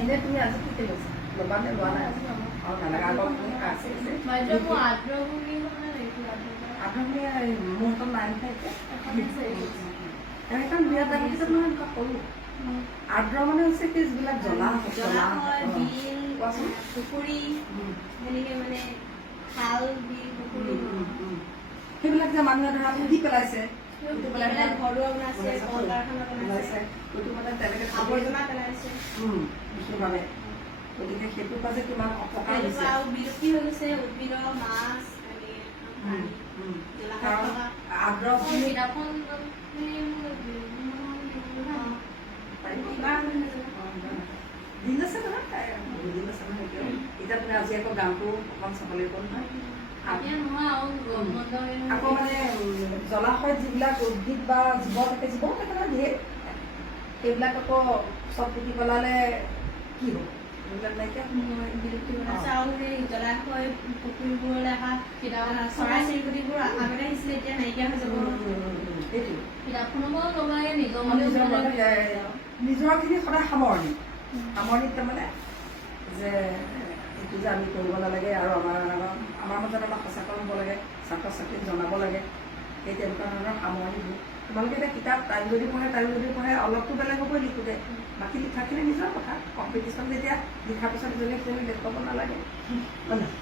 এনে তুমি আজি কি লৈছা ল'বা নে লোৱা নাই আৰু নালাগে আগত আছে আদ্ৰভূমি মোৰ হাতত নাই নহয় এখন বিয়া তাৰ পিছত মই এনেকুৱা কৰোঁ আদ্ৰ মানে হৈছে কি যিবিলাক জ্বলা কোৱাচোন পুখুৰী সেনেকে মানে খাল বিল পুখুৰী সেইবিলাক যে মানুহে ধৰা পুহি পেলাইছে ঘৰুৱা বনাইছে কল কাৰখানা বনাইছে আৱৰ্জনা পেলাইছে মানে গতিকে সেইটোৰ পৰা যে কিমান অপকাৰ হৈছে আৰু বিলুপ্তি হৈ গৈছে উদ্ভিদৰ মাছ দিন আছে নহয় দিন আছে নহয় এতিয়া তুমি আজি আকৌ গানটো অকণ চাব লাগিব নহয় আকৌ মানে জলাশয়ত যিবিলাক উদ্ভিদ বা জীৱ থাকে জীৱ থাকে নহয় ধেৰ সেইবিলাক আকৌ চব পুতি পেলালে কি হ'ব এইবিলাক নাইকিয়া বিলুপ্তি বনাইছে আৰু সেই জলাশয় পুখুৰীবোৰলৈ অহা চৰাই চিৰিকটিবোৰ আগতে আহিছিলে এতিয়া নাইকিয়া হৈ যাব নিজৰখিনি সদায় সামৰণি সামৰণিত তাৰমানে যে এইটো যে আমি কৰিব নালাগে আৰু আমাৰ মাজত আমাৰ সঁচাকৈ হ'ব লাগে ছাত্ৰ ছাত্ৰীক জনাব লাগে সেই তেনেকুৱা ধৰণৰ সামৰণিবোৰ তোমালোকে এতিয়া কিতাপ টাইম যদি পঢ়ে অলপতো বেলেগ হ'বই লিখোঁতে বাকী লিখাখিনি নিজৰ কথা কম্পিটিশ্যন যেতিয়া লিখাৰ পিছত ইজনীয়ে সিজনীক দেখুৱাব নালাগে হয় নহয়